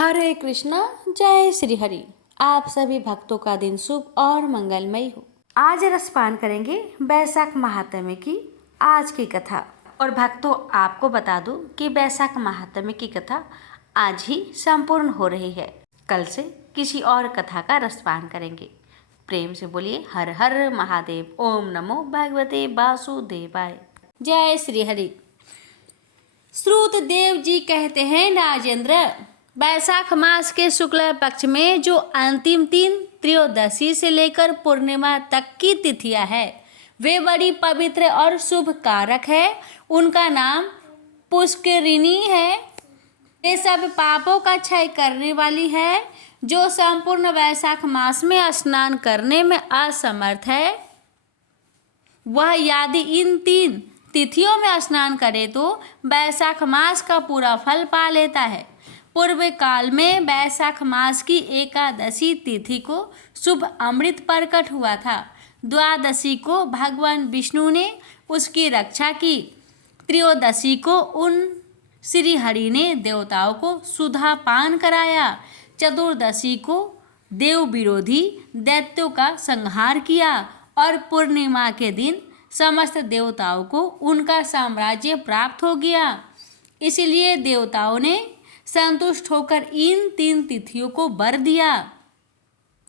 हरे कृष्णा, जय श्री हरि। आप सभी भक्तों का दिन शुभ और मंगलमय हो। आज रसपान करेंगे बैसाख महात्म्य की आज की कथा। और भक्तों, आपको बता दूं कि बैसाख महात्म्य की कथा आज ही संपूर्ण हो रही है। कल से किसी और कथा का रसपान करेंगे। प्रेम से बोलिए हर हर महादेव। ओम नमो भगवते वासुदेवाय। जय श्री हरि। श्रुत देव जी कहते हैं, राजेंद्र, बैसाख मास के शुक्ल पक्ष में जो अंतिम 3 त्रयोदशी से लेकर पूर्णिमा तक की तिथियां है, वे बड़ी पवित्र और शुभ कारक है। उनका नाम पुष्करिणी है। ये सब पापों का क्षय करने वाली है। जो संपूर्ण बैसाख मास में स्नान करने में असमर्थ है, वह यदि इन 3 तिथियों में स्नान करे तो बैसाख मास का पूरा फल पा लेता है। पूर्व काल में बैसाख मास की एकादशी तिथि को शुभ अमृत प्रकट हुआ था। द्वादशी को भगवान विष्णु ने उसकी रक्षा की। त्रयोदशी को उन श्री हरि ने देवताओं को सुधा पान कराया। चतुर्दशी को देव विरोधी दैत्यों का संहार किया और पूर्णिमा के दिन समस्त देवताओं को उनका साम्राज्य प्राप्त हो गया। इसलिए देवताओं ने संतुष्ट होकर इन 3 तिथियों को वर दिया।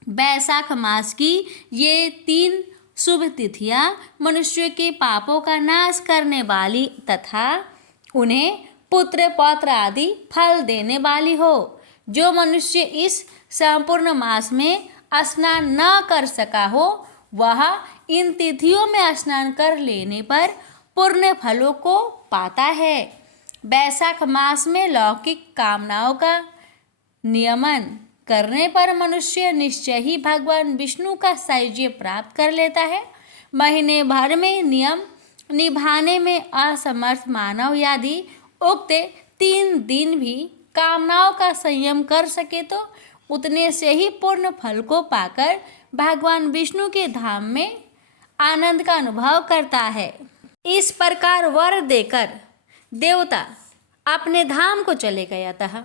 बैसाख मास की ये 3 शुभ तिथियां मनुष्य के पापों का नाश करने वाली तथा उन्हें पुत्र पौत्र आदि फल देने वाली हो। जो मनुष्य इस संपूर्ण मास में स्नान न कर सका हो, वह इन तिथियों में स्नान कर लेने पर पूर्ण फलों को पाता है। बैसाख मास में लौकिक कामनाओं का नियमन करने पर मनुष्य निश्चय ही भगवान विष्णु का सायुज्य प्राप्त कर लेता है। महीने भर में नियम निभाने में असमर्थ मानव यदि उक्त 3 दिन भी कामनाओं का संयम कर सके तो उतने से ही पूर्ण फल को पाकर भगवान विष्णु के धाम में आनंद का अनुभव करता है। इस प्रकार वर देकर देवता अपने धाम को चले गए। अतः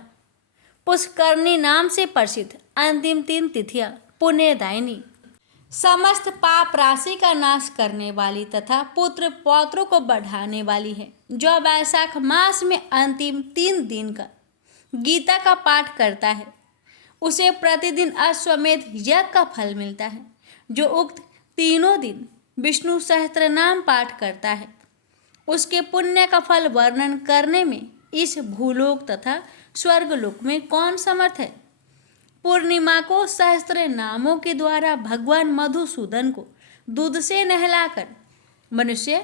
पुष्करणी नाम से प्रसिद्ध अंतिम 3 तिथियां पुण्यदायिनी, समस्त पाप राशि का नाश करने वाली तथा पुत्र पौत्रों को बढ़ाने वाली है। जो बैसाख मास में अंतिम 3 दिन का गीता का पाठ करता है, उसे प्रतिदिन अश्वमेध यज्ञ का फल मिलता है। जो उक्त तीनों दिन विष्णु सहस्त्र नाम पाठ करता है, उसके पुण्य का फल वर्णन करने में इस भूलोक तथा स्वर्गलोक में कौन समर्थ है। पूर्णिमा को सहस्त्र नामों के द्वारा भगवान मधुसूदन को दूध से नहलाकर मनुष्य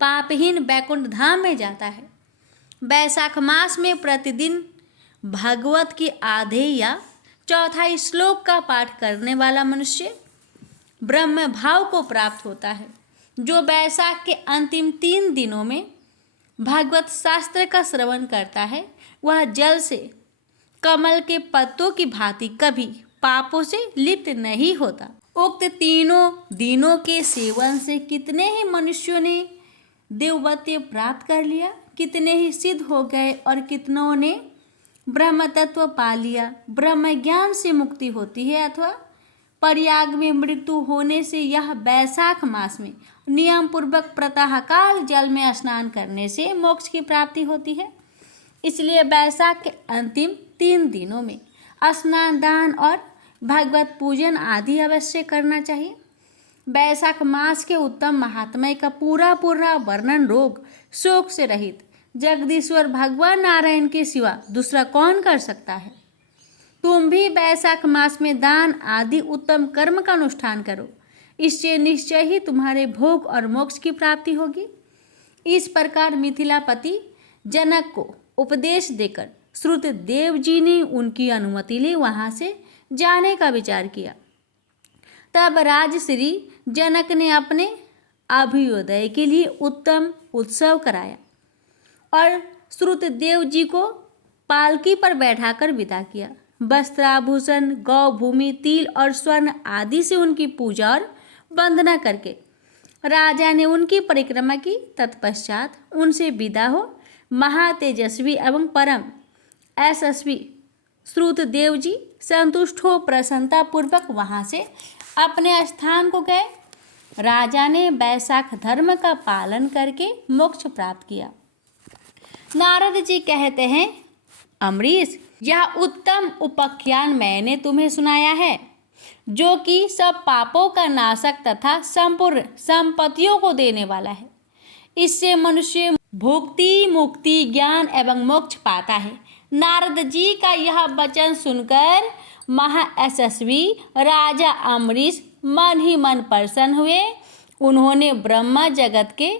पापहीन बैकुंठ धाम में जाता है। बैसाख मास में प्रतिदिन भागवत की आधे या चौथाई श्लोक का पाठ करने वाला मनुष्य ब्रह्म भाव को प्राप्त होता है। जो बैसाख के अंतिम 3 दिनों में भागवत शास्त्र का श्रवण करता है, वह जल से कमल के पत्तों की भांति कभी पापों से लिप्त नहीं होता। उक्त तीनों दिनों के सेवन से कितने ही मनुष्यों ने देवत्व प्राप्त कर लिया, कितने ही सिद्ध हो गए और कितनों ने ब्रह्म तत्व पा लिया। ब्रह्म ज्ञान से मुक्ति होती है अथवा परियाग में मृत्यु होने से यह बैसाख मास में नियम पूर्वक प्रातःकाल जल में स्नान करने से मोक्ष की प्राप्ति होती है। इसलिए बैसाख के अंतिम 3 दिनों में स्नान, दान और भगवत पूजन आदि अवश्य करना चाहिए। बैसाख मास के उत्तम महात्म्य का पूरा वर्णन रोग शोक से रहित जगदीश्वर भगवान नारायण के सिवा दूसरा कौन कर सकता है। तुम भी बैसाख मास में दान आदि उत्तम कर्म का अनुष्ठान करो, इससे निश्चय ही तुम्हारे भोग और मोक्ष की प्राप्ति होगी। इस प्रकार मिथिलापति जनक को उपदेश देकर श्रुत देव जी ने उनकी अनुमति ले वहां से जाने का विचार किया। तब राजश्री जनक ने अपने अभ्युदय के लिए उत्तम उत्सव कराया और श्रुत देव जी को पालकी पर बैठाकर विदा किया। वस्त्राभूषण, गौ भूमि, तिल और स्वर्ण आदि से उनकी पूजा और वंदना करके राजा ने उनकी परिक्रमा की। तत्पश्चात उनसे विदा हो महातेजस्वी एवं परम यशस्वी श्रुतदेव जी संतुष्ट हो प्रसन्नता पूर्वक वहां से अपने स्थान को गए। राजा ने वैशाख धर्म का पालन करके मोक्ष प्राप्त किया। नारद जी कहते हैं, अम्बरीश, यह उत्तम उपाख्यान मैंने तुम्हें सुनाया है, जो कि सब पापों का नाशक तथा संपूर्ण संपत्तियों को देने वाला है। इससे मनुष्य भुक्ति, मुक्ति, ज्ञान एवं मोक्ष पाता है। नारद जी का यह वचन सुनकर महायशस्वी राजा अम्बरीश मन ही मन प्रसन्न हुए। उन्होंने ब्रह्मा जगत के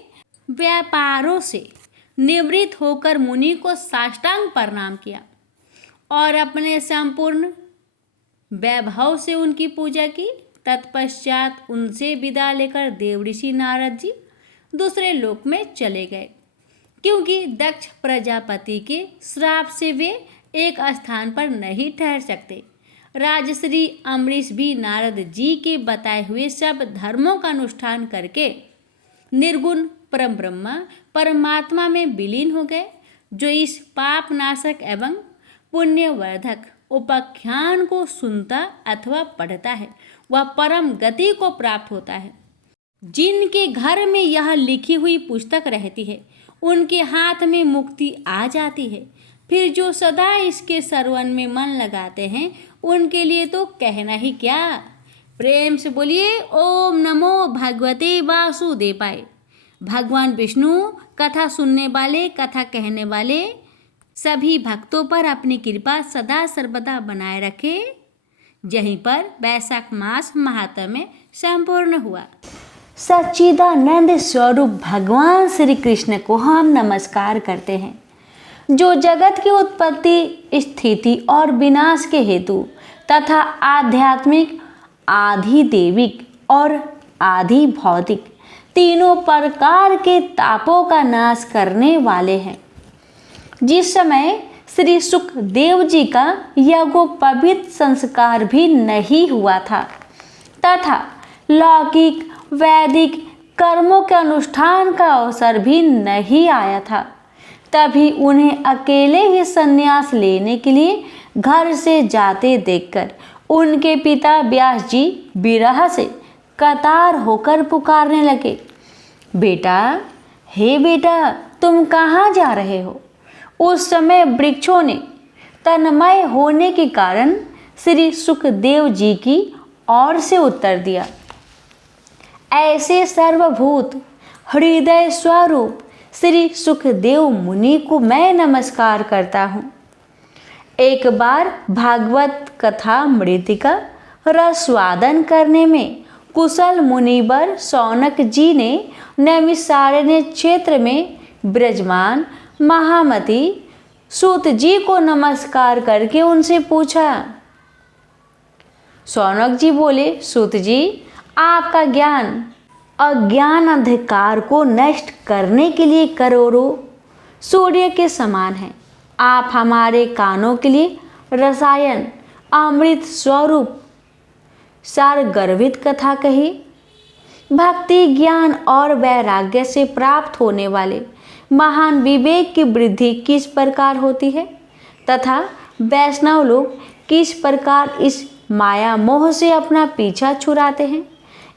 व्यापारों से निवृत्त होकर मुनि को साष्टांग प्रणाम किया और अपने संपूर्ण वैभव से उनकी पूजा की। तत्पश्चात उनसे विदा लेकर देवऋषि नारद जी दूसरे लोक में चले गए, क्योंकि दक्ष प्रजापति के श्राप से वे एक स्थान पर नहीं ठहर सकते। राजश्री अम्बरीश भी नारद जी के बताए हुए सब धर्मों का अनुष्ठान करके निर्गुण परम ब्रह्मा परमात्मा में विलीन हो गए। जो इस पाप नाशक एवं पुण्यवर्धक उपाख्यान को सुनता अथवा पढ़ता है, वह परम गति को प्राप्त होता है। जिनके घर में यह लिखी हुई पुस्तक रहती है, उनके हाथ में मुक्ति आ जाती है। फिर जो सदा इसके श्रवण में मन लगाते हैं, उनके लिए तो कहना ही क्या। प्रेम से बोलिए ओम नमो भगवते वासुदेवाय। भगवान विष्णु कथा सुनने वाले, कथा कहने वाले सभी भक्तों पर अपनी कृपा सदा सर्वदा बनाए रखे। यहीं पर वैशाख मास महात्म्य संपूर्ण हुआ। सच्चिदानंद स्वरूप भगवान श्री कृष्ण को हम नमस्कार करते हैं, जो जगत की उत्पत्ति, स्थिति और विनाश के हेतु तथा आध्यात्मिक, आधि दैविक और आधि भौतिक तीनों प्रकार के तापों का नाश करने वाले हैं। जिस समय श्री सुखदेव जी का यज्ञोपवीत संस्कार भी नहीं हुआ था तथा लौकिक वैदिक कर्मों के अनुष्ठान का अवसर भी नहीं आया था, तभी उन्हें अकेले ही संन्यास लेने के लिए घर से जाते देखकर उनके पिता व्यास जी विरह से कतार होकर पुकारने लगे, बेटा, हे बेटा, तुम कहाँ जा रहे हो? उस समय वृक्षों ने तन्मय होने के कारण श्री सुखदेव जी की ओर से उत्तर दिया, ऐसे सर्वभूत हृदय स्वरूप श्री सुखदेव मुनि को मैं नमस्कार करता हूँ। एक बार भागवत कथा मृतिका रसवादन करने में कुशल मुनिवर शौनक जी ने नैमिषारण्य क्षेत्र में विराजमान महामती सूत जी को नमस्कार करके उनसे पूछा। शौनक जी बोले, सूत जी, आपका ज्ञान अज्ञान अंधकार को नष्ट करने के लिए करोड़ों सूर्य के समान है। आप हमारे कानों के लिए रसायन अमृत स्वरूप सार गर्भित कथा कही। भक्ति, ज्ञान और वैराग्य से प्राप्त होने वाले महान विवेक की वृद्धि किस प्रकार होती है तथा वैष्णव लोग किस प्रकार इस माया मोह से अपना पीछा छुड़ाते हैं।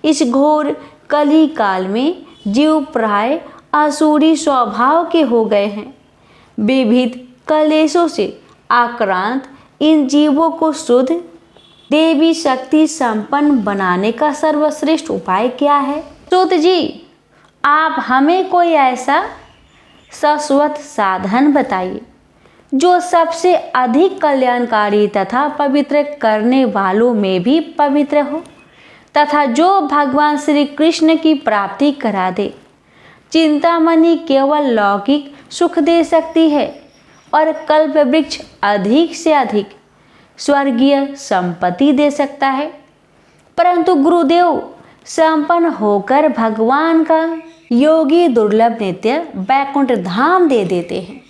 इस घोर कली काल में जीव प्राय आसुरी स्वभाव के हो गए हैं। विविध कलेशों से आक्रांत इन जीवों को शुद्ध देवी शक्ति संपन्न बनाने का सर्वश्रेष्ठ उपाय क्या है? सूत जी, आप हमें कोई ऐसा शाश्वत साधन बताइए जो सबसे अधिक कल्याणकारी तथा पवित्र करने वालों में भी पवित्र हो तथा जो भगवान श्री कृष्ण की प्राप्ति करा दे। चिंतामणि केवल लौकिक सुख दे सकती है और कल्प वृक्ष अधिक से अधिक स्वर्गीय संपत्ति दे सकता है, परंतु गुरुदेव संपन्न होकर भगवान का योगी दुर्लभ नित्य वैकुंठ धाम दे देते हैं।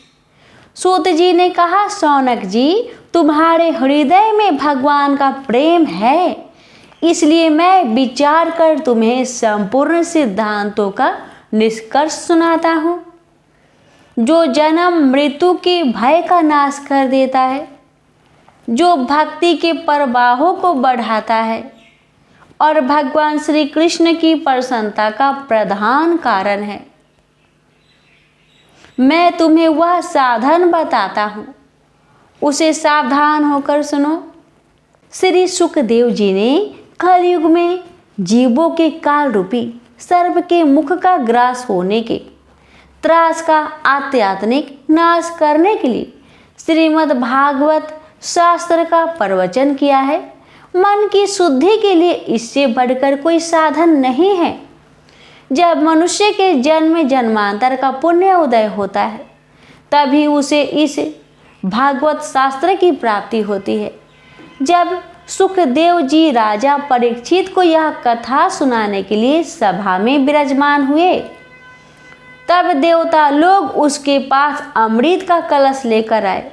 सूत जी ने कहा, शौनक जी, तुम्हारे हृदय में भगवान का प्रेम है, इसलिए मैं विचार कर तुम्हें संपूर्ण सिद्धांतों का निष्कर्ष सुनाता हूँ, जो जन्म मृत्यु के भय का नाश कर देता है। जो भक्ति के प्रवाहों को बढ़ाता है और भगवान श्री कृष्ण की प्रसन्नता का प्रधान कारण है। मैं तुम्हें वह साधन बताता हूँ, उसे सावधान होकर सुनो। श्री सुखदेव जी ने कलयुग में जीवों के काल रूपी सर्प के मुख का ग्रास होने के त्रास का आध्यात्मिक नाश करने के लिए श्रीमद् भागवत शास्त्र का प्रवचन किया है। मन की शुद्धि के लिए इससे बढ़कर कोई साधन नहीं है। जब मनुष्य के जन्म जन्मांतर का पुण्य उदय होता है तभी उसे इस भागवत शास्त्र की प्राप्ति होती है। जब सुखदेव जी राजा परीक्षित को यह कथा सुनाने के लिए सभा में विराजमान हुए तब देवता लोग उसके पास अमृत का कलश लेकर आए।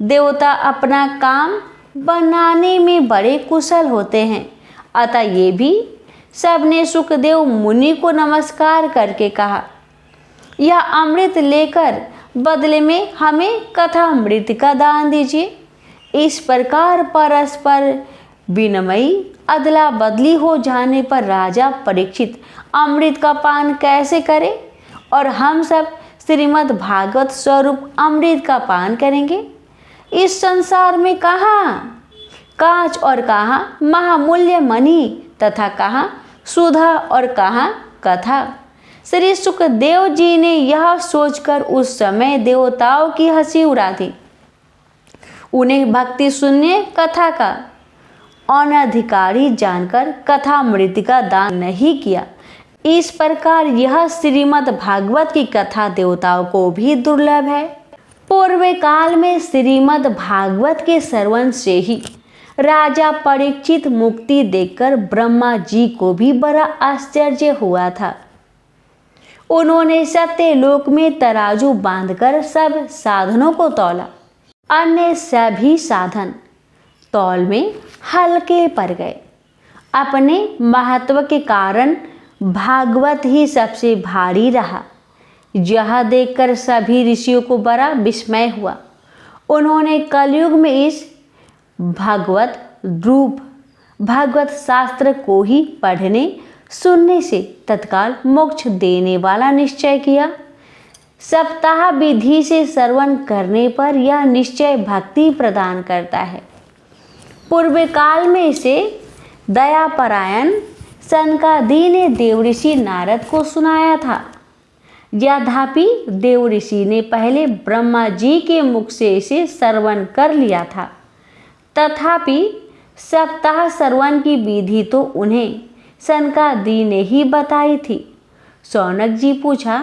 देवता अपना काम बनाने में बड़े कुशल होते हैं, अतः ये भी सबने सुखदेव मुनि को नमस्कार करके कहा, यह अमृत लेकर बदले में हमें कथा अमृत का दान दीजिए। इस प्रकार परस्पर विनिमयी अदला बदली हो जाने पर राजा परीक्षित अमृत का पान कैसे करे और हम सब श्रीमद् भागवत स्वरूप अमृत का पान करेंगे। इस संसार में कहाँ कांच और कहाँ महामूल्य मणि तथा कहाँ सुधा और कहाँ कथा। श्री सुखदेव जी ने यह सोचकर उस समय देवताओं की हंसी उड़ा दी। उन्हें भक्ति शून्य कथा का अनधिकारी जानकर कथा अमृत का दान नहीं किया। इस प्रकार यह श्रीमद् भागवत की कथा देवताओं को भी दुर्लभ है। पूर्व काल में श्रीमद् भागवत के श्रवण से ही राजा परीक्षित मुक्ति देखकर ब्रह्मा जी को भी बड़ा आश्चर्य हुआ था। उन्होंने सत्यलोक में तराजू बांधकर सब साधनों को तौला। अन्य सभी साधन तौल में हल्के पड़ गए। अपने महत्व के कारण भागवत ही सबसे भारी रहा। यह देखकर सभी ऋषियों को बड़ा विस्मय हुआ। उन्होंने कलयुग में इस भागवत रूप भागवत शास्त्र को ही पढ़ने सुनने से तत्काल मोक्ष देने वाला निश्चय किया। सप्ताह विधि से श्रवण करने पर यह निश्चय भक्ति प्रदान करता है। पूर्व काल में इसे दयापरायण सनकादि ने देवऋषि नारद को सुनाया था। यद्यपि देवऋषि ने पहले ब्रह्मा जी के मुख से इसे श्रवण कर लिया था, तथापि सप्ताह श्रवण की विधि तो उन्हें सनकादि ने ही बताई थी। शौनक जी पूछा,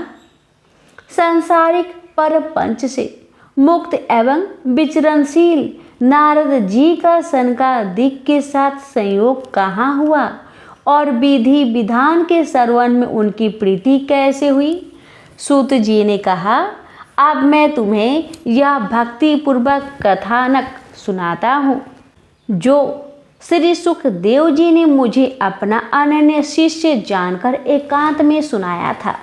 सांसारिक परपंच से मुक्त एवं विचरणशील नारद जी का सनकादिक के साथ संयोग कहाँ हुआ और विधि विधान के श्रवण में उनकी प्रीति कैसे हुई? सूत जी ने कहा, अब मैं तुम्हें यह भक्ति पूर्वक कथानक सुनाता हूँ जो श्री सुखदेव जी ने मुझे अपना अनन्य शिष्य जानकर एकांत में सुनाया था।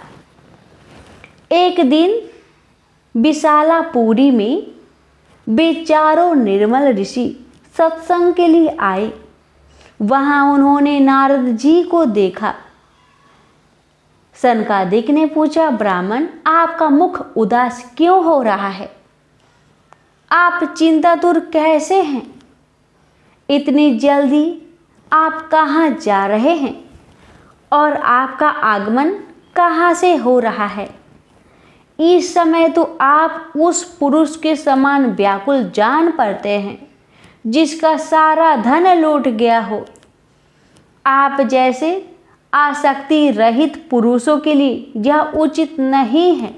एक दिन विशालापुरी में वे चारों निर्मल ऋषि सत्संग के लिए आए। वहां उन्होंने नारद जी को देखा। सनकादिक ने पूछा, ब्राह्मण, आपका मुख उदास क्यों हो रहा है? आप चिंतातुर कैसे हैं? इतनी जल्दी आप कहाँ जा रहे हैं और आपका आगमन कहाँ से हो रहा है? इस समय तो आप उस पुरुष के समान व्याकुल जान पड़ते हैं जिसका सारा धन लूट गया हो। आप जैसे आसक्ति रहित पुरुषों के लिए यह उचित नहीं है।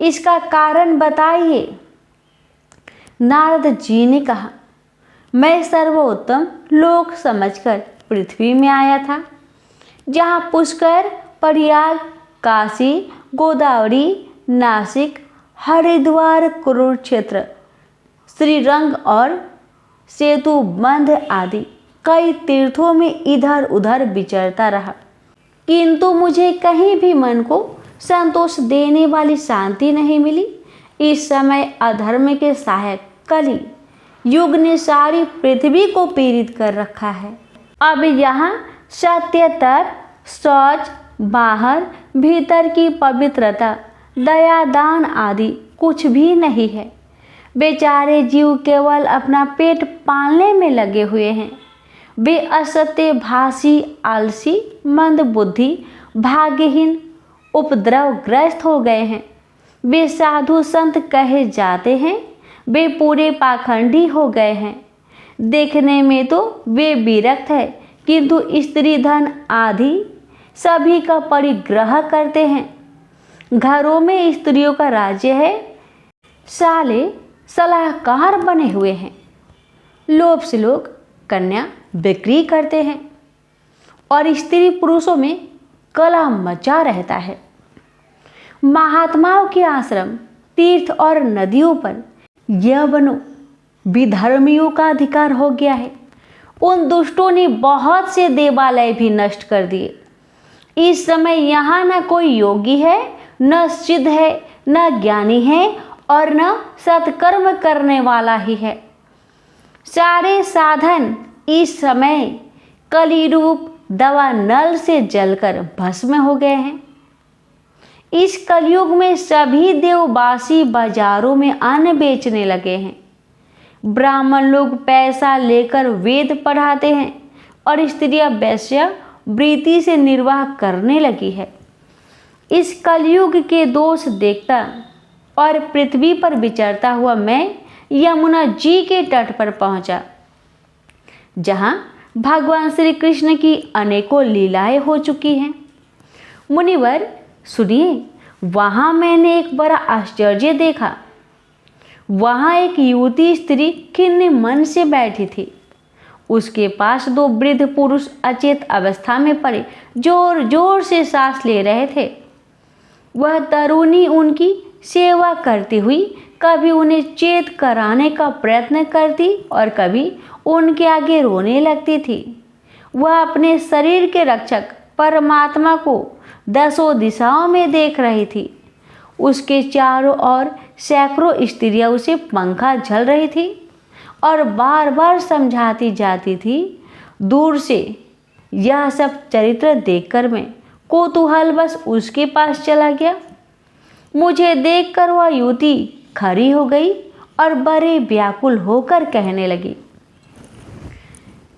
इसका कारण बताइए। नारद जी ने कहा, मैं सर्वोत्तम लोक समझकर पृथ्वी में आया था, जहाँ पुष्कर, प्रयाग, काशी, गोदावरी, नासिक, हरिद्वार, कुरुक्षेत्र, श्रीरंग और सेतुबंध आदि कई तीर्थों में इधर उधर विचरता रहा, किंतु मुझे कहीं भी मन को संतोष देने वाली शांति नहीं मिली। इस समय अधर्म के सहायक कली युग ने सारी पृथ्वी को पीड़ित कर रखा है। अब यहाँ सत्य, तप, शौच, बाहर भीतर की पवित्रता, दया, दान आदि कुछ भी नहीं है। बेचारे जीव केवल अपना पेट पालने में लगे हुए हैं। वे असत्य भाषी, आलसी, मंदबुद्धि, भाग्यहीन, उपद्रवग्रस्त हो गए हैं। वे साधु संत कहे जाते हैं, वे पूरे पाखंडी हो गए हैं। देखने में तो वे विरक्त है, किंतु स्त्री धन आदि सभी का परिग्रह करते हैं। घरों में स्त्रियों का राज्य है। साले सलाहकार बने हुए हैं। लोभ से लोग कन्या बिक्री करते हैं और स्त्री पुरुषों में कलह मचा रहता है। महात्माओं के आश्रम, तीर्थ और नदियों पर यवनों, विधर्मियों का अधिकार हो गया है। उन दुष्टों ने बहुत से देवालय भी नष्ट कर दिए। इस समय यहाँ न कोई योगी है, न सिद्ध है, न ज्ञानी है और न सत्कर्म करने वाला ही है। सारे साधन इस समय कली रूप दवा नल से जलकर भस्म हो गए हैं। इस कलयुग में सभी देववासी बाजारों में अन्न बेचने लगे हैं। ब्राह्मण लोग पैसा लेकर वेद पढ़ाते हैं और स्त्रियां वेश्या वृत्ति से निर्वाह करने लगी है। इस कलयुग के दोष देखता और पृथ्वी पर विचरता हुआ मैं यमुना जी के तट पर पहुंचा, जहां भगवान श्री कृष्ण की अनेकों लीलाएं हो चुकी हैं। मुनिवर सुनिए, वहां मैंने एक बड़ा आश्चर्य देखा। वहां एक युवती स्त्री खिन्न मन से बैठी थी। उसके पास दो वृद्ध पुरुष अचेत अवस्था में पड़े जोर जोर से सांस ले रहे थे। वह तरुणी उनकी सेवा करती हुई कभी उन्हें चेत कराने का प्रयत्न करती और कभी उनके आगे रोने लगती थी। वह अपने शरीर के रक्षक परमात्मा को दसों दिशाओं में देख रही थी। उसके चारों ओर सैकड़ों स्त्रियां उसे पंखा झल रही थी और बार बार समझाती जाती थी। दूर से यह सब चरित्र देखकर मैं कौतूहलवश उसके पास चला गया। मुझे देखकर वह युवती खड़ी हो गई और बड़े व्याकुल होकर कहने लगी।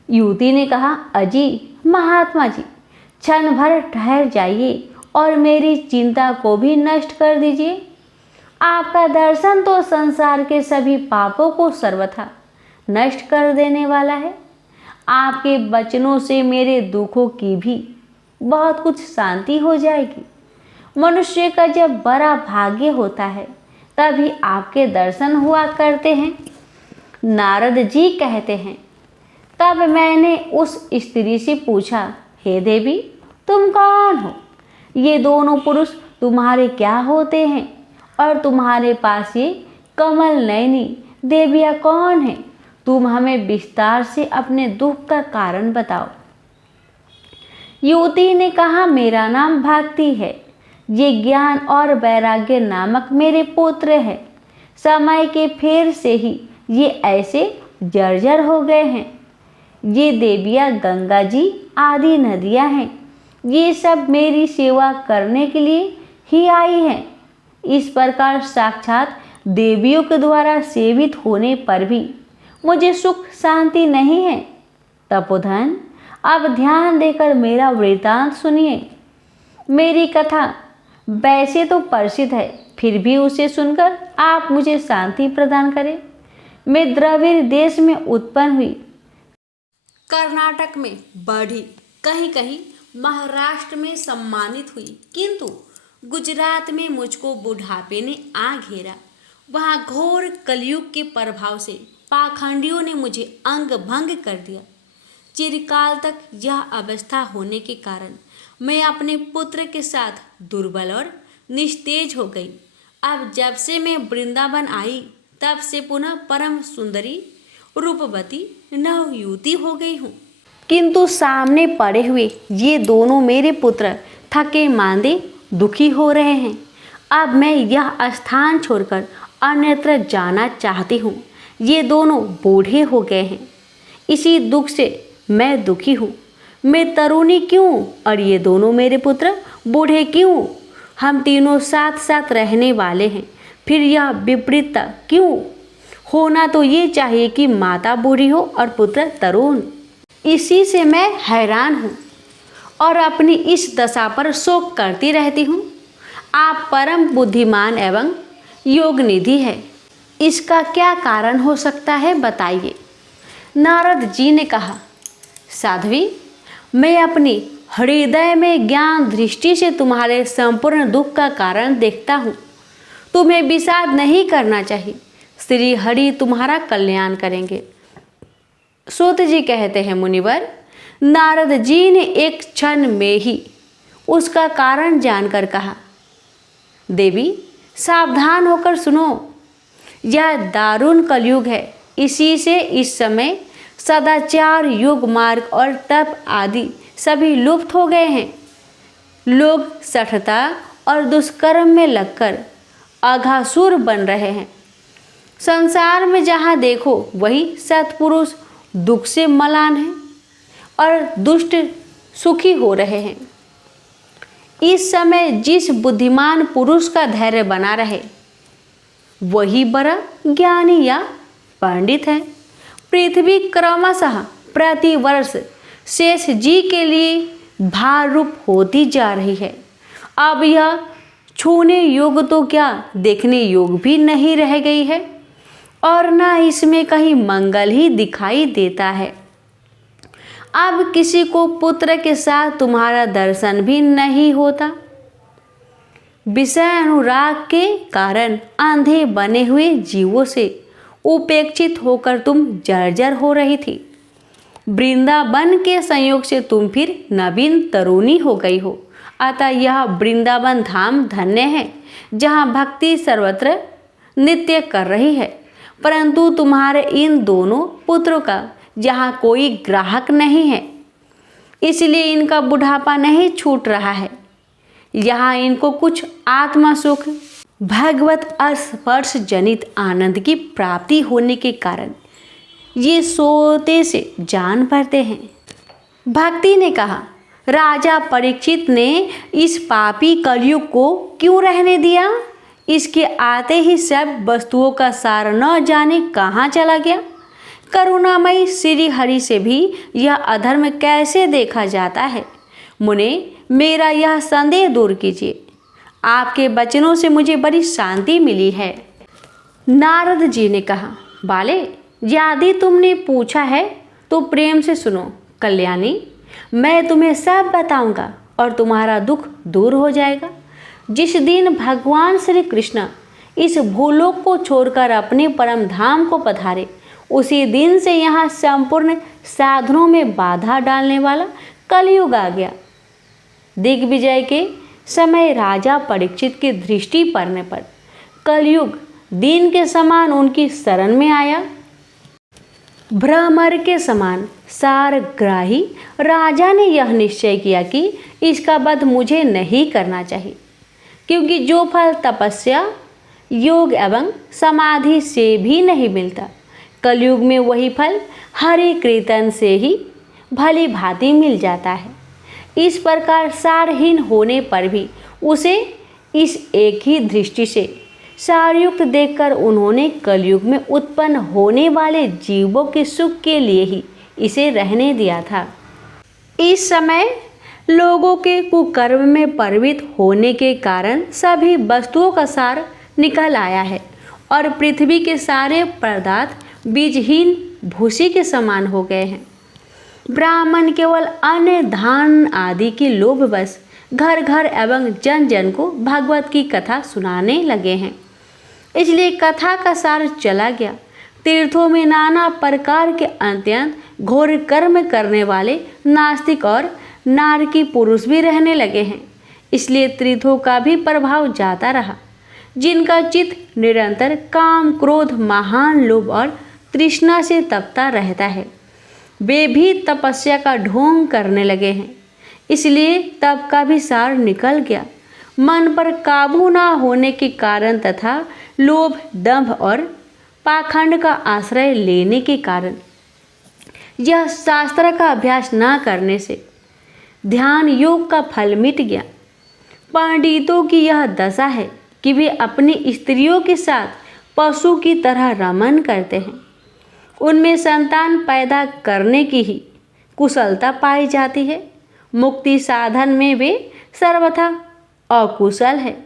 युवती ने कहा, अजी महात्मा जी, क्षण भर ठहर जाइए और मेरी चिंता को भी नष्ट कर दीजिए। आपका दर्शन तो संसार के सभी पापों को सर्वथा नष्ट कर देने वाला है। आपके वचनों से मेरे दुखों की भी बहुत कुछ शांति हो जाएगी। मनुष्य का जब बड़ा भाग्य होता है तभी आपके दर्शन हुआ करते हैं। नारद जी कहते हैं, तब मैंने उस स्त्री से पूछा, हे देवी, तुम कौन हो? ये दोनों पुरुष तुम्हारे क्या होते हैं और तुम्हारे पास ये कमल नयनी देवियाँ कौन है? तुम हमें विस्तार से अपने दुख का कारण बताओ। युवती ने कहा, मेरा नाम भक्ति है। ये ज्ञान और वैराग्य नामक मेरे पुत्र है। समय के फेर से ही ये ऐसे जर्जर हो गए हैं। ये देवियाँ गंगा जी आदि नदियाँ हैं। ये सब मेरी सेवा करने के लिए ही आई हैं। इस प्रकार साक्षात देवियों के द्वारा सेवित होने पर भी मुझे सुख शांति नहीं है। तपोधन, अब ध्यान देकर मेरा वृत्तांत सुनिए। मेरी कथा वैसे तो प्रसिद्ध है, फिर भी उसे सुनकर आप मुझे शांति प्रदान करें। मैं द्रविड़ देश में उत्पन्न हुई, कर्नाटक में बढ़ी, कहीं कहीं महाराष्ट्र में सम्मानित हुई, किंतु गुजरात में मुझको बुढ़ापे ने आ घेरा। वहाँ घोर कलयुग के प्रभाव से पाखंडियों ने मुझे अंग भंग कर दिया। चिरकाल तक यह अवस्था होने के कारण मैं अपने पुत्र के साथ दुर्बल और निस्तेज हो गई। अब जब से मैं वृंदावन आई तब से पुनः परम सुंदरी रूपवती नवयुवती हो गई हूँ। किंतु सामने पड़े हुए ये दोनों मेरे पुत्र थके मांदे दुखी हो रहे हैं। अब मैं यह स्थान छोड़कर अन्यत्र जाना चाहती हूँ, ये दोनों बूढ़े हो गए हैं। इसी दुख से मैं दुखी हूँ। मैं तरुणी क्यों और ये दोनों मेरे पुत्र बूढ़े क्यों? हम तीनों साथ साथ रहने वाले हैं, फिर यह विपरीतता क्यों? होना तो ये चाहिए कि माता बूढ़ी हो और पुत्र तरुण। इसी से मैं हैरान हूँ और अपनी इस दशा पर शोक करती रहती हूँ। आप परम बुद्धिमान एवं योग निधि है, इसका क्या कारण हो सकता है, बताइए। नारद जी ने कहा, साध्वी, मैं अपनी हृदय में ज्ञान दृष्टि से तुम्हारे संपूर्ण दुख का कारण देखता हूँ। तुम्हें विषाद नहीं करना चाहिए। श्री हरि तुम्हारा कल्याण करेंगे। सूत जी कहते हैं, मुनिवर, नारद जी ने एक क्षण में ही उसका कारण जानकर कहा, देवी सावधान होकर सुनो, यह दारुण कलयुग है। इसी से इस समय सदाचार, योग मार्ग और तप आदि सभी लुप्त हो गए हैं। लोग सठता और दुष्कर्म में लगकर अघासुर बन रहे हैं। संसार में जहाँ देखो वही सत्पुरुष दुख से मलान है और दुष्ट सुखी हो रहे हैं। इस समय जिस बुद्धिमान पुरुष का धैर्य बना रहे वही बड़ा ज्ञानी या पंडित है। पृथ्वी क्रमशः प्रतिवर्ष शेष जी के लिए भार रूप होती जा रही है। अब यह छूने योग तो क्या, देखने योग भी नहीं रह गई है और न इसमें कहीं मंगल ही दिखाई देता है। अब किसी को पुत्र के साथ तुम्हारा दर्शन भी नहीं होता। विषय अनुराग के कारण अंधे बने हुए जीवों से उपेक्षित होकर तुम जर्जर हो रही थी। वृंदावन के संयोग से तुम फिर नवीन तरुणी हो गई हो। अतः यह वृंदावन धाम धन्य है, जहाँ भक्ति सर्वत्र नित्य कर रही है। परंतु तुम्हारे इन दोनों पुत्रों का यहाँ कोई ग्राहक नहीं है, इसलिए इनका बुढ़ापा नहीं छूट रहा है। यहाँ इनको कुछ आत्मा सुख, भगवत स्पर्श जनित आनंद की प्राप्ति होने के कारण ये सोते से जान पड़ते हैं। भक्ति ने कहा, राजा परीक्षित ने इस पापी कलयुग को क्यों रहने दिया? इसके आते ही सब वस्तुओं का सार न जाने कहाँ चला गया। करुणामयी श्री हरि से भी यह अधर्म कैसे देखा जाता है? मुने, मेरा यह संदेह दूर कीजिए। आपके वचनों से मुझे बड़ी शांति मिली है। नारद जी ने कहा, बाले, यदि तुमने पूछा है तो प्रेम से सुनो। कल्याणी, मैं तुम्हें सब बताऊंगा और तुम्हारा दुख दूर हो जाएगा। जिस दिन भगवान श्री कृष्ण इस भूलोक को छोड़कर अपने परम धाम को पधारे, उसी दिन से यहाँ संपूर्ण साधनों में बाधा डालने वाला कलयुग आ गया। दिग्विजय के समय राजा परीक्षित की दृष्टि पड़ने पर कलयुग दिन के समान उनकी शरण में आया। भ्रमर के समान सारग्राही राजा ने यह निश्चय किया कि इसका वध मुझे नहीं करना चाहिए, क्योंकि जो फल तपस्या, योग एवं समाधि से भी नहीं मिलता, कलयुग में वही फल हरि कीर्तन से ही भली भांति मिल जाता है। इस प्रकार सारहीन होने पर भी उसे इस एक ही दृष्टि से सारयुक्त देखकर उन्होंने कलयुग में उत्पन्न होने वाले जीवों के सुख के लिए ही इसे रहने दिया था। इस समय लोगों के कुकर्म में प्रवृत्त होने के कारण सभी वस्तुओं का सार निकल आया है और पृथ्वी के सारे पदार्थ बीजहीन भूसी के समान हो गए हैं। ब्राह्मण केवल अन्न धान आदि की लोभवश घर घर एवं जन जन को भागवत की कथा सुनाने लगे हैं, इसलिए कथा का सार चला गया। तीर्थों में नाना प्रकार के अत्यंत घोर कर्म करने वाले नास्तिक और नारकी पुरुष भी रहने लगे हैं, इसलिए तीर्थों का भी प्रभाव जाता रहा। जिनका चित्त निरंतर काम, क्रोध, महान लोभ और तृष्णा से तपता रहता है, वे भी तपस्या का ढोंग करने लगे हैं, इसलिए तप का भी सार निकल गया। मन पर काबू ना होने के कारण तथा लोभ, दंभ और पाखंड का आश्रय लेने के कारण, यह शास्त्र का अभ्यास न करने से ध्यान योग का फल मिट गया। पंडितों की यह दशा है कि वे अपनी स्त्रियों के साथ पशु की तरह रमन करते हैं। उनमें संतान पैदा करने की ही कुशलता पाई जाती है। मुक्ति साधन में वे सर्वथा अकुशल है।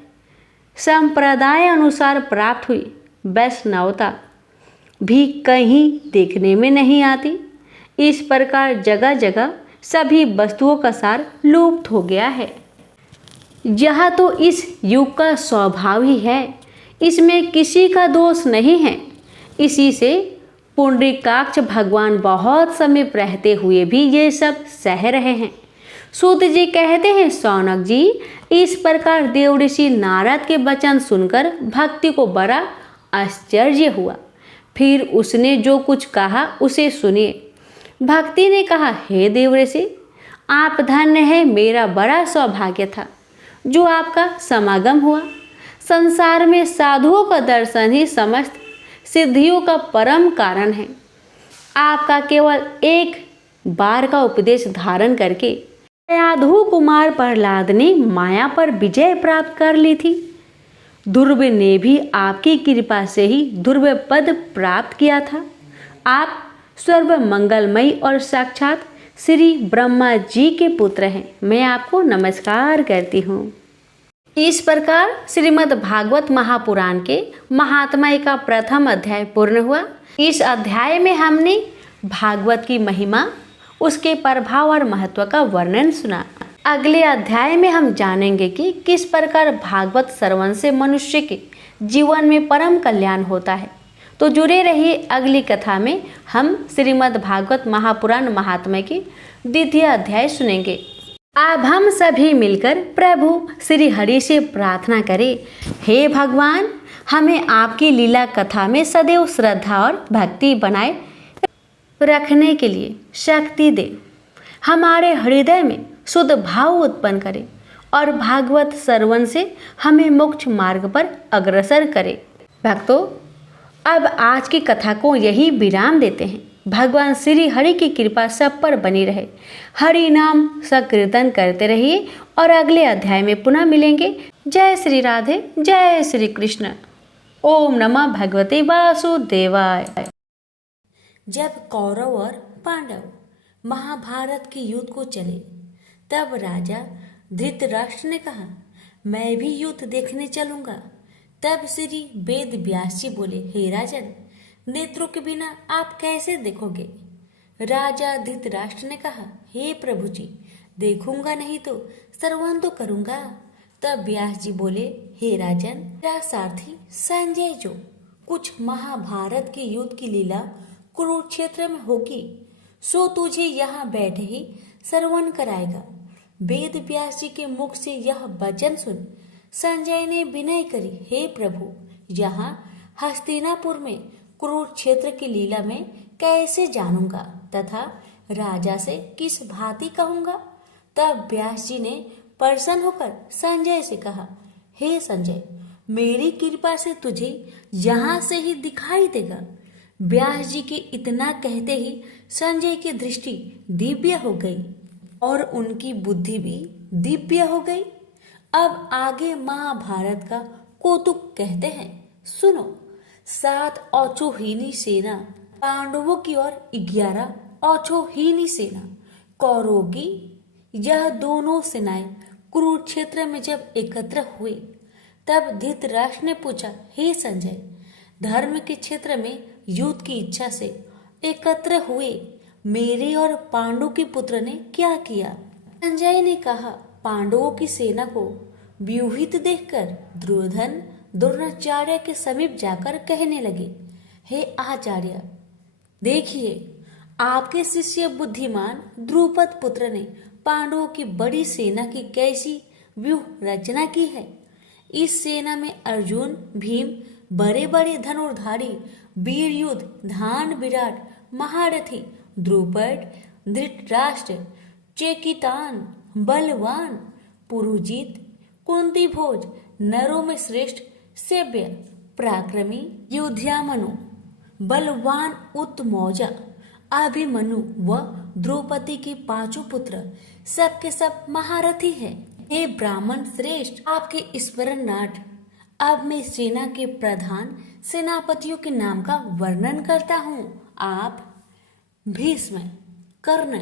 संप्रदाय अनुसार प्राप्त हुई वैष्णवता भी कहीं देखने में नहीं आती। इस प्रकार जगह जगह सभी वस्तुओं का सार लुप्त हो गया है। यह तो इस युग का स्वभाव ही है, इसमें किसी का दोष नहीं है। इसी से पुंडरीकाक्ष भगवान बहुत समीप रहते हुए भी ये सब सह रहे हैं। सूत जी कहते हैं, शौनक जी, इस प्रकार देव ऋषि नारद के वचन सुनकर भक्ति को बड़ा आश्चर्य हुआ। फिर उसने जो कुछ कहा उसे सुनिए। भक्ति ने कहा, हे देव ऋषि, आप धन्य है। मेरा बड़ा सौभाग्य था जो आपका समागम हुआ। संसार में साधुओं का दर्शन ही समस्त सिद्धियों का परम कारण है। आपका केवल एक बार का उपदेश धारण करके साधु कुमार प्रहलाद ने माया पर विजय प्राप्त कर ली थी। ध्रुव ने भी आपकी कृपा से ही ध्रुव पद प्राप्त किया था। आप सर्व मंगलमयी और साक्षात श्री ब्रह्मा जी के पुत्र हैं। मैं आपको नमस्कार करती हूँ। इस प्रकार श्रीमद् भागवत महापुराण के महात्म्य का प्रथम अध्याय पूर्ण हुआ। इस अध्याय में हमने भागवत की महिमा, उसके प्रभाव और महत्व का वर्णन सुना। अगले अध्याय में हम जानेंगे कि किस प्रकार भागवत श्रवण से मनुष्य के जीवन में परम कल्याण होता है। तो जुड़े रहिए, अगली कथा में हम श्रीमद् भागवत महापुराण महात्म्य की द्वितीय अध्याय सुनेंगे। अब हम सभी मिलकर प्रभु श्री हरि से प्रार्थना करें, हे भगवान, हमें आपकी लीला कथा में सदैव श्रद्धा और भक्ति बनाए रखने के लिए शक्ति दे। हमारे हृदय में शुद्ध भाव उत्पन्न करे और भागवत श्रवण से हमें मोक्ष मार्ग पर अग्रसर करे। भक्तों, अब आज की कथा को यही विराम देते हैं। भगवान श्री हरि की कृपा सब पर बनी रहे। हरि नाम संकीर्तन करते रहिए और अगले अध्याय में पुनः मिलेंगे। जय श्री राधे, जय श्री कृष्ण। ओम नमः भगवते वासुदेवाय। जब कौरव और पांडव महाभारत के युद्ध को चले, तब राजा धृतराष्ट्र ने कहा, मैं भी युद्ध देखने चलूंगा। तब श्री वेद व्यास जी बोले, हे राजन, नेत्रों के बिना आप कैसे देखोगे? राजा धृतराष्ट्र ने कहा, हे प्रभु जी, देखूंगा नहीं तो श्रवण तो करूंगा। तब व्यास जी बोले, हे राजन, मेरा सारथी संजय जो कुछ महाभारत के युद्ध की लीला कुरुक्षेत्र में होगी, सो तुझे यहाँ बैठे ही श्रवण कराएगा। वेद व्यास जी के मुख से यह वचन सुन संजय ने विनय करी, हे प्रभु, यहाँ हस्तिनापुर में कुरुक्षेत्र की लीला में कैसे जानूंगा तथा राजा से किस भांति कहूंगा? तब व्यास जी ने प्रसन्न होकर संजय से कहा, हे संजय, मेरी कृपा से तुझे यहाँ से ही दिखाई देगा। व्यास जी के इतना कहते ही संजय की दृष्टि दिव्य हो गई और उनकी बुद्धि भी दिव्य हो गई। अब आगे महाभारत का कौतुक कहते हैं, सुनो। 7 औचोहीनी सेना पांडवों की और 11 औचोहीनी सेना कौरवों की, यह दोनों सेनाएं कुरुक्षेत्र में जब एकत्र हुए, तब धृतराष्ट्र ने पूछा, हे संजय, धर्म के क्षेत्र में युद्ध की इच्छा से एकत्र हुए मेरे और पांडु के पुत्र ने क्या किया? संजय ने कहा, पांडवों की सेना को व्यूहित देखकर दुर्योधन द्रोणाचार्य के समीप जाकर कहने लगे, हे आचार्य, देखिए, आपके शिष्य बुद्धिमान द्रुपद पुत्र ने पांडवों की बड़ी सेना की कैसी व्यूह रचना की है। इस सेना में अर्जुन, भीम, बड़े बड़े धनुर्धारी, वीर युद्ध, धान विराट, महारथी, द्रुपद, धृतराष्ट्र, चेकितान, बलवान, पुरुजित, कुंती भोज, नरों में श्रेष्ठ, सेव्य, पराक्रमी, युद्धामनु, बलवान उत्तमौजा, अभिमन्यु व द्रौपदी के पांचों पुत्र सबके सब महारथी हैं। हे ब्राह्मण श्रेष्ठ, आपके स्मरणार्थ अब मैं सेना के प्रधान सेनापतियों के नाम का वर्णन करता हूँ। आप भीष्म, कर्ण,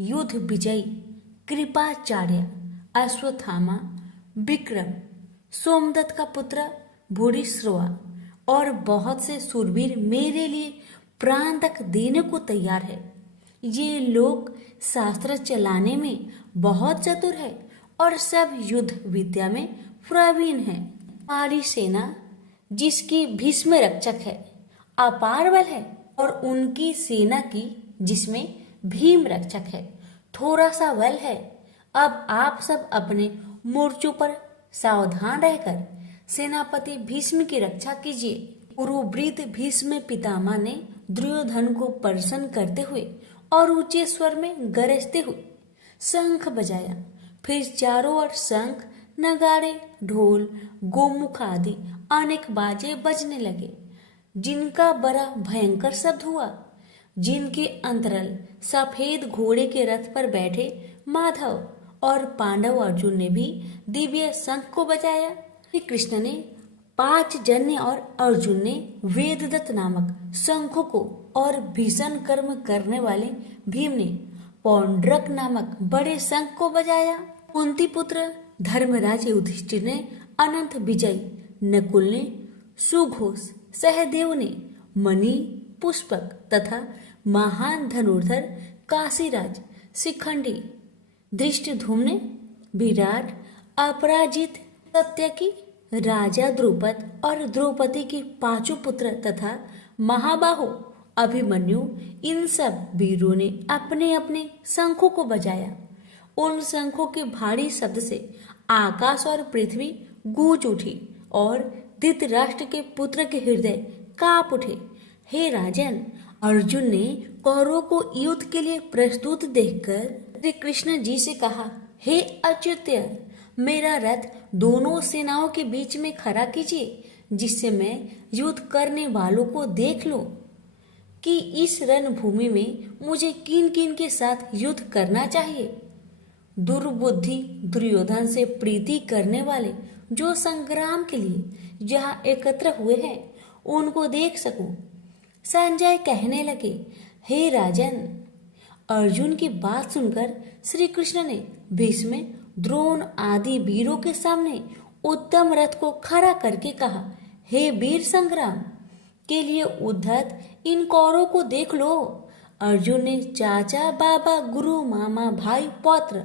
युद्ध विजयी, कृपाचार्य, अश्वत्थामा, विक्रम, सोमदत्त का पुत्र भूरिश्रवा और बहुत से शूरवीर मेरे लिए प्राण तक देने को तैयार है। ये लोग शास्त्र चलाने में बहुत चतुर है और सब युद्ध विद्या में प्रवीण है। हमारी सेना, जिसकी भीष्म रक्षक है, अपार बल है और उनकी सेना की, जिसमें भीम रक्षक है, थोड़ा सा बल है। अब आप सब अपने मोर्चों पर सावधान रहकर सेनापति भीष्म की रक्षा कीजिए। पुरुवृत्त भीष्म पितामह ने दुर्योधन को प्रसन्न करते हुए और ऊंचे स्वर में गरजते हुए शंख बजाया। फिर चारों ओर शंख, नगाड़े, ढोल, गोमुख आदि अनेक बाजे बजने लगे, जिनका बड़ा भयंकर शब्द हुआ। जिनके अंतरल सफेद घोड़े के रथ पर बैठे माधव और पांडव अर्जुन ने भी दिव्य शंख को बजाया। श्री कृष्ण ने पांचजन्य और अर्जुन ने वेददत्त नामक शंखों को और भीषण कर्म करने वाले भीम ने पौंड्रक नामक बड़े शंख को बजाया। कुंती पुत्र धर्मराज युधिष्ठिर ने अनंत विजय, नकुल ने सुघोष, सहदेव ने मणि पुष्पक तथा महान धनुर्धर काशीराज शिखंडी, धृष्टद्युम्न, विराट, अपराजित, सत्यकी, राजा द्रुपद और द्रौपदी के पांचों पुत्र तथा महाबाहु अभिमन्यु, इन सब वीरों ने अपने अपने शंखों को बजाया। उन शंखों के भारी शब्द से आकाश और पृथ्वी गूंज उठी और धृतराष्ट्र के पुत्र के हृदय कांप उठे। हे राजन, अर्जुन ने कौरवों को युद्ध के लिए प्रस्तुत देखकर श्री कृष्ण जी से कहा, हे अच्युत्य, मेरा रथ दोनों सेनाओं के बीच में खड़ा कीजिए, जिससे मैं युद्ध करने वालों को देख लूं कि इस रणभूमि में मुझे किन किन के साथ युद्ध करना चाहिए। दुर्बुद्धि दुर्योधन से प्रीति करने वाले जो संग्राम के लिए जहाँ एकत्र हुए हैं, उनको देख सकूं। संजय कहने लगे, हे राजन। अर्जुन की बात सुनकर श्री कृष्ण ने भीष्म, द्रोण आदि वीरों के सामने उत्तम रथ को खड़ा करके कहा, हे वीर संग्राम के लिए उद्धत इन कौरों को देख लो। अर्जुन ने चाचा, बाबा, गुरु, मामा, भाई, पौत्र,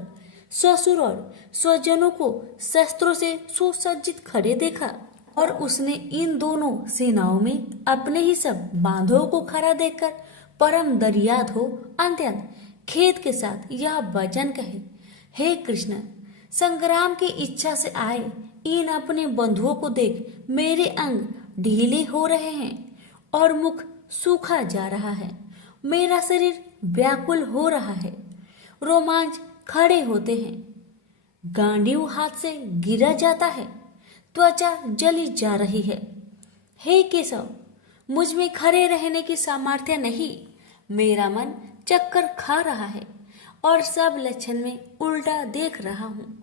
ससुर और स्वजनों को शस्त्रों से सुसज्जित खड़े देखा और उसने इन दोनों सेनाओं में अपने ही सब बांधवों को खड़ा देखकर परम दर्याद हो अत्यंत खेद के साथ यह वचन कहे, हे कृष्ण, संग्राम की इच्छा से आए इन अपने बंधुओं को देख मेरे अंग ढीले हो रहे हैं और मुख सूखा जा रहा है। मेरा शरीर व्याकुल हो रहा है, रोमांच खड़े होते हैं, गांडीव हाथ से गिरा जाता है, त्वचा जली जा रही है। हे केशव, मुझ में खड़े रहने की सामर्थ्य नहीं। मेरा मन चक्कर खा रहा है और सब लक्षण में उल्टा देख रहा हूँ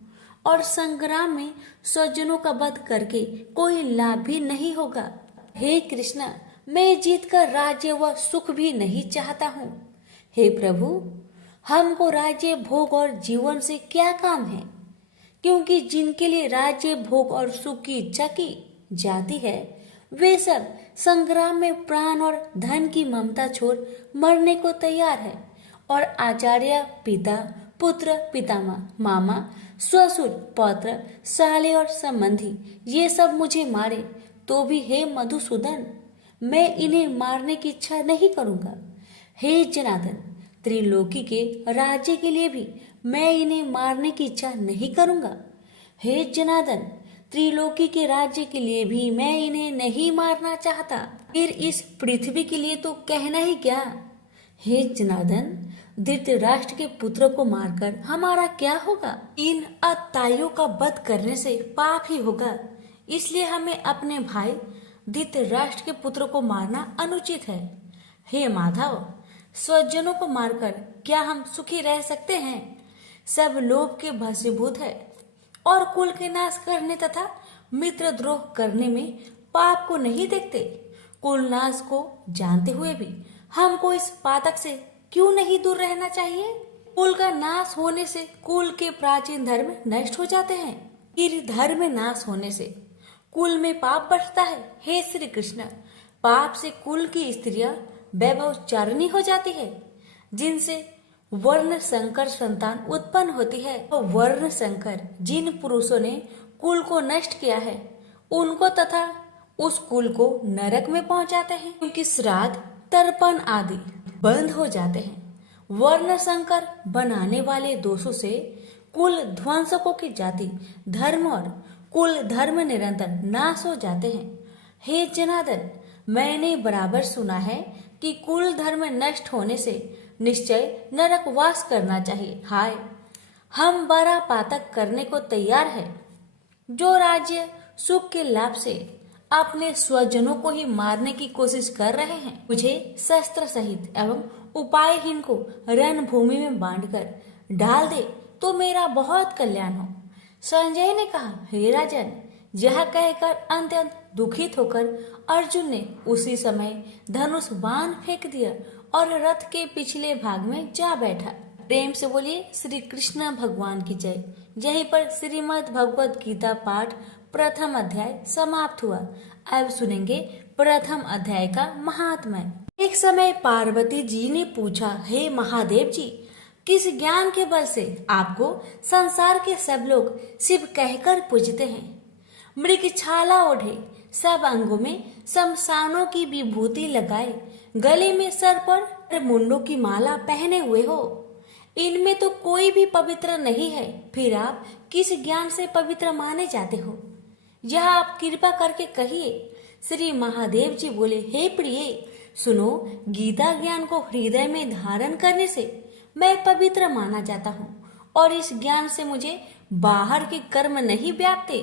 और संग्राम में स्वजनों का वध करके कोई लाभ भी नहीं होगा। हे कृष्णा, मैं जीत कर राज्य व सुख भी नहीं चाहता हूँ। हे प्रभु, हमको राज्य भोग और जीवन से क्या काम है, क्योंकि जिनके लिए राज्य भोग और सुख की इच्छा की जाती है, वे सब संग्राम में प्राण और धन की ममता छोड़ मरने को तैयार है। और आचार्य, पिता, पुत्र, पितामह, मामा, ससुर, पौत्र, साले और संबंधी ये सब मुझे मारे तो भी हे मधुसूदन, मैं इन्हें मारने की इच्छा नहीं करूंगा। हे जनार्दन, त्रिलोकी के राज्य के लिए भी मैं इन्हें मारने की इच्छा नहीं करूंगा। हे जनार्दन, त्रिलोकी के राज्य के लिए भी मैं इन्हें नहीं मारना चाहता। फिर इस पृथ्वी के लिए तो कहना ही क्या। हे जनार्दन, धृतराष्ट्र के पुत्र को मारकर हमारा क्या होगा? इन अत्याइयों का वध करने से पाप ही होगा। इसलिए हमें अपने भाई धृतराष्ट्र के पुत्र को मारना अनुचित है। हे माधव, स्वजनों को मारकर क्या हम सुखी रह सकते हैं? सब लोभ के वशीभूत है और कुल के नाश करने तथा मित्र द्रोह करने में पाप को नहीं देखते। कुल नाश को जानते हुए भी हमको इस पातक से क्यों नहीं दूर रहना चाहिए? कुल का नाश होने से कुल के प्राचीन धर्म नष्ट हो जाते हैं, फिर धर्म नाश होने से कुल में पाप बढ़ता है। हे श्री कृष्ण, पाप से कुल की स्त्रियां वैभवचारिणी हो जाती है, जिनसे वर्ण संकर संतान उत्पन्न होती है। और वर्ण संकर जिन पुरुषों ने कुल को नष्ट किया है, उनको तथा उस कुल को नरक में पहुंचाते हैं, क्योंकि श्राद्ध तर्पण आदि बंद हो जाते हैं। वर्ण संकर बनाने वाले दोषों से कुल ध्वंसकों की जाति धर्म और कुल धर्म निरंतर नाश हो जाते हैं। हे जनार्दन, मैंने बराबर सुना है कि कुल धर्म नष्ट होने से निश्चय नरक वास करना चाहिए। हाय, हम बड़ा पातक करने को तैयार है, जो राज्य सुख के लाभ से अपने स्वजनों को ही मारने की कोशिश कर रहे हैं। मुझे शस्त्र सहित एवं उपायहीन को रणभूमि में बांधकर डाल दे तो मेरा बहुत कल्याण हो। संजय ने कहा, हे राजन, यह कहकर अत्यंत दुखित होकर अर्जुन ने उसी समय धनुष बाण फेंक दिया और रथ के पिछले भाग में जा बैठा। प्रेम से बोलिए श्री कृष्ण भगवान की जय। यहीं पर श्रीमद् भगवद गीता पाठ प्रथम अध्याय समाप्त हुआ। अब सुनेंगे प्रथम अध्याय का महात्म्य। एक समय पार्वती जी ने पूछा, हे महादेव जी, किस ज्ञान के बल से आपको संसार के सब लोग शिव कहकर पूजते हैं? मृग छाला ओढ़े, सब अंगों में शमशानों की विभूति लगाए, गले में सर्प और मुंडों की माला पहने हुए हो, इनमें तो कोई भी पवित्र नहीं है, फिर आप किस ज्ञान से पवित्र माने जाते हो? यह आप कृपा करके कहिए। श्री महादेव जी बोले, हे प्रिय, सुनो, गीता ज्ञान को हृदय में धारण करने से मैं पवित्र माना जाता हूँ और इस ज्ञान से मुझे बाहर के कर्म नहीं व्यापते।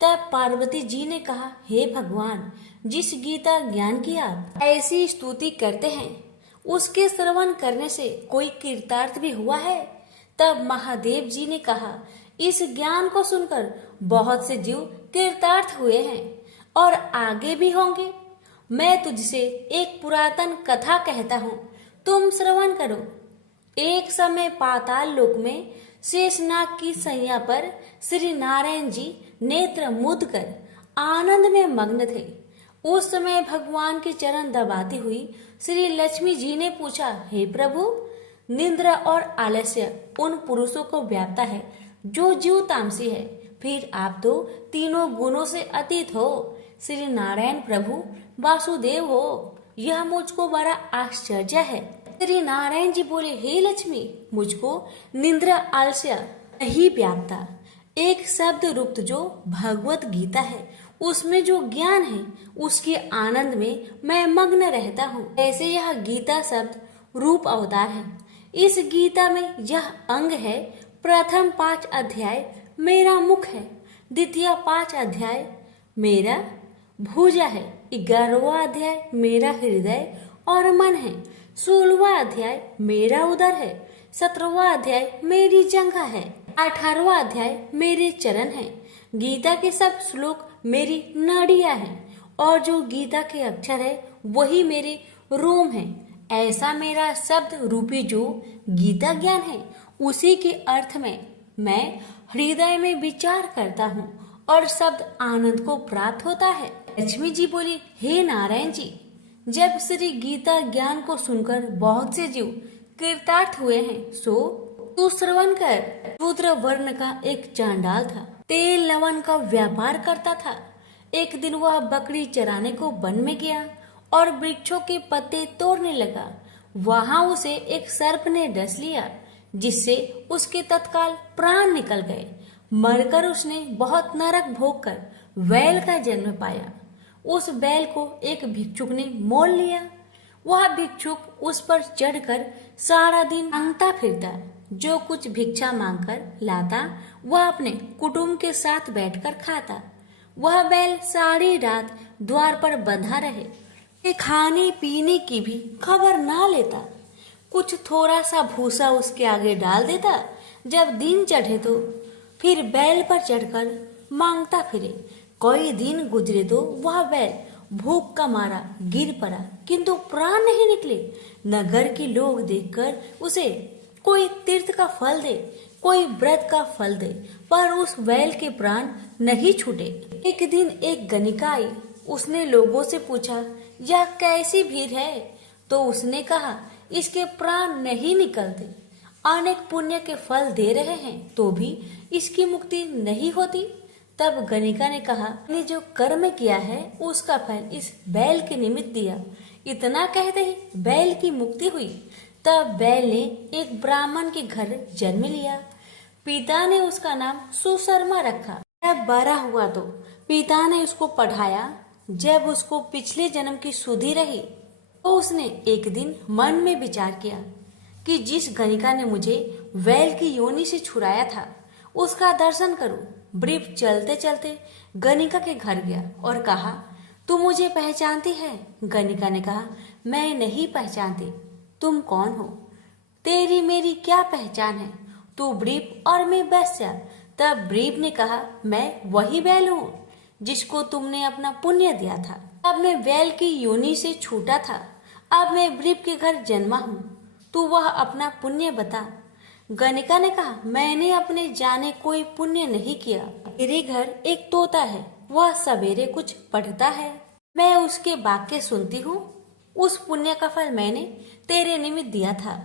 तब पार्वती जी ने कहा, हे भगवान, जिस गीता ज्ञान की आप ऐसी स्तुति करते हैं, उसके श्रवण करने से कोई कृतार्थ भी हुआ है? तब महादेव जी ने कहा, इस ज्ञान को सुनकर बहुत से जीव कृतार्थ हुए हैं और आगे भी होंगे। मैं तुझसे एक पुरातन कथा कहता हूँ, तुम श्रवण करो। एक समय पाताल लोक में शेषनाग की सैया पर श्री नारायण जी नेत्र मूंद कर आनंद में मग्न थे। उस समय भगवान के चरण दबाती हुई श्री लक्ष्मी जी ने पूछा, हे प्रभु, निद्रा और आलस्य उन पुरुषों को व्यापता है जो जीव तामसी है, फिर आप तो तीनों गुणों से अतीत हो, श्री नारायण प्रभु वासुदेव हो, यह मुझको बड़ा आश्चर्य है। श्री नारायण जी बोले, हे लक्ष्मी, मुझको निद्रा आलस्य नहीं व्यापता। एक शब्द रूप जो भगवत गीता है, उसमें जो ज्ञान है, उसके आनंद में मैं मग्न रहता हूँ। ऐसे यह गीता शब्द रूप अवतार है। इस गीता में यह अंग है। प्रथम 5 अध्याय मेरा मुख है, द्वितीय 5 अध्याय मेरा भुजा है, 11वां अध्याय मेरा हृदय और मन है, 16वां अध्याय मेरा उदर है, 17वां अध्याय मेरी जंघा है, 18वां अध्याय मेरे चरण है। गीता के सब श्लोक मेरी नाड़ियां हैं और जो गीता के अक्षर है वही मेरे रोम है। ऐसा मेरा शब्द रूपी जो गीता ज्ञान है, उसी के अर्थ में मैं हृदय में विचार करता हूँ और शब्द आनंद को प्राप्त होता है। लक्ष्मी जी बोली, हे नारायण जी, जब श्री गीता ज्ञान को सुनकर बहुत से जीव कृतार्थ हुए हैं, सो तू श्रवण कर। शूद्र वर्ण का एक चांडाल था, तेल लवण का व्यापार करता था। एक दिन वह बकरी चराने को वन में गया और वृक्षों के पत्ते तोड़ने लगा। वहां उसे एक सर्प ने डस लिया, जिससे उसके तत्काल प्राण निकल गए। मरकर उसने बहुत नरक भोग कर बैल का जन्म पाया। उस बैल को एक भिक्षुक ने मोल लिया। वह भिक्षुक उस पर चढ़कर सारा दिन मांगता फिरता। जो कुछ भिक्षा मांगकर लाता वह अपने कुटुंब के साथ बैठकर खाता। वह बैल सारी रात द्वार पर बंधा रहे, कि खाने पीने की भी खबर ना लेता, कुछ थोड़ा सा भूसा उसके आगे डाल देता। जब दिन चढ़े तो फिर बैल पर चढ़कर मांगता फिरे। कई दिन गुजरे तो वह बैल भूख का मारा गिर पड़ा, किंतु प्राण नहीं निकले। नगर के लोग देखकर उसे कोई तीर्थ का फल दे, कोई व्रत का फल दे, पर उस बैल के प्राण नहीं छूटे। एक दिन एक गणिका आई, उसने लोगों से पूछा, यह कैसी भीड़ है? तो उसने कहा, इसके प्राण नहीं निकलते, अनेक पुण्य के फल दे रहे हैं तो भी इसकी मुक्ति नहीं होती। तब गणिका ने कहा, ने जो कर्म किया है उसका फल इस बैल के निमित्त दिया। इतना कहते ही बैल की मुक्ति हुई। तब बैल ने एक ब्राह्मण के घर जन्म लिया। पिता ने उसका नाम सुशर्मा रखा। जब बड़ा हुआ तो पिता ने उसको पढ़ाया। जब उसको पिछले जन्म की सुधि रही तो उसने एक दिन मन में विचार किया कि जिस गणिका ने मुझे बैल की योनि से छुड़ाया था उसका दर्शन करूं। ब्रीफ चलते चलते गणिका के घर गया और कहा, तू मुझे पहचानती है? गणिका ने कहा, मैं नहीं पहचानती। तुम कौन हो? तेरी मेरी क्या पहचान है? तू ब्रीफ और मैं वैश्या। तब ब्रीफ ने कहा, मैं वही बैल हूँ जिसको तुमने अपना पुण्य दिया था। अब मैं बैल की योनि से छूटा था, अब मैं ब्रीफ के घर जन्मा हूँ। तू वह अपना पुण्य बता। गणिका ने कहा, मैंने अपने जाने कोई पुण्य नहीं किया। मेरे घर एक तोता है, वह सवेरे कुछ पढ़ता है, मैं उसके वाक्य सुनती हूँ। उस पुण्य का फल मैंने तेरे निमित्त दिया था।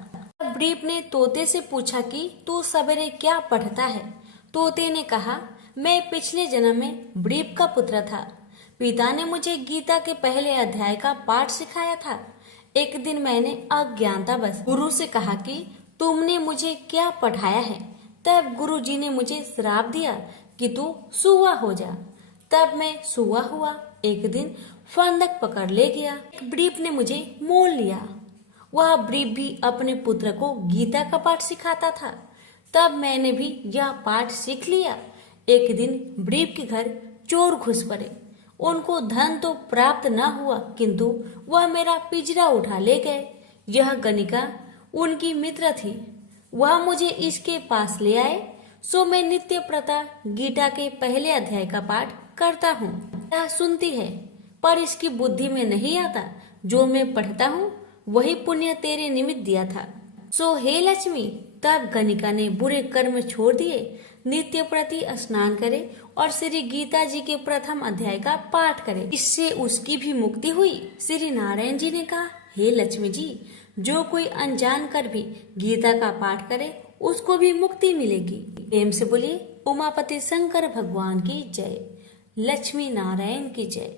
ब्रीफ ने तोते से पूछा कि तू सवेरे क्या पढ़ता है? तोते ने कहा, मैं पिछले जन्म में ब्रीफ का पुत्र था। पिता ने मुझे गीता के पहले अध्याय का पाठ सिखाया था। एक दिन मैंने अज्ञानतावश गुरु से कहा कि तुमने मुझे क्या पढ़ाया है? तब गुरु जी ने मुझे श्राप दिया कि तू सूआ हो जा। तब मैं सूआ हुआ। एक दिन फंदक पकड़ ले गया। एक ब्रीफ ने मुझे मोल लिया। वह ब्रीफ भी अपने पुत्र को गीता का पाठ सिखाता था। तब मैंने भी यह पाठ सीख लिया। एक दिन ब्रीफ के घर चोर घुस पड़े। उनको धन तो प्राप्त न हुआ, किंतु वह मेरा पिंजरा उठा ले गए। यह गणिका उनकी मित्र थी। वह मुझे इसके पास ले आए, सो मैं नित्य प्रता गीता के पहले अध्याय का पाठ करता हूँ। यह सुनती है, पर इसकी बुद्धि में नहीं आता। जो मैं पढ़ता हूँ वही पुण्य तेरे निमित्त दिया था। सो हे लक्ष्मी। तब गणिका ने बुरे कर्म छोड़ दिए, नित्य प्रति स्नान करे और श्री गीता जी के प्रथम अध्याय का पाठ करे। इससे उसकी भी मुक्ति हुई। श्री नारायण जी ने कहा, हे लक्ष्मी जी, जो कोई अनजान कर भी गीता का पाठ करे उसको भी मुक्ति मिलेगी। प्रेम से बोलिए उमापति शंकर भगवान की जय, लक्ष्मी नारायण की जय।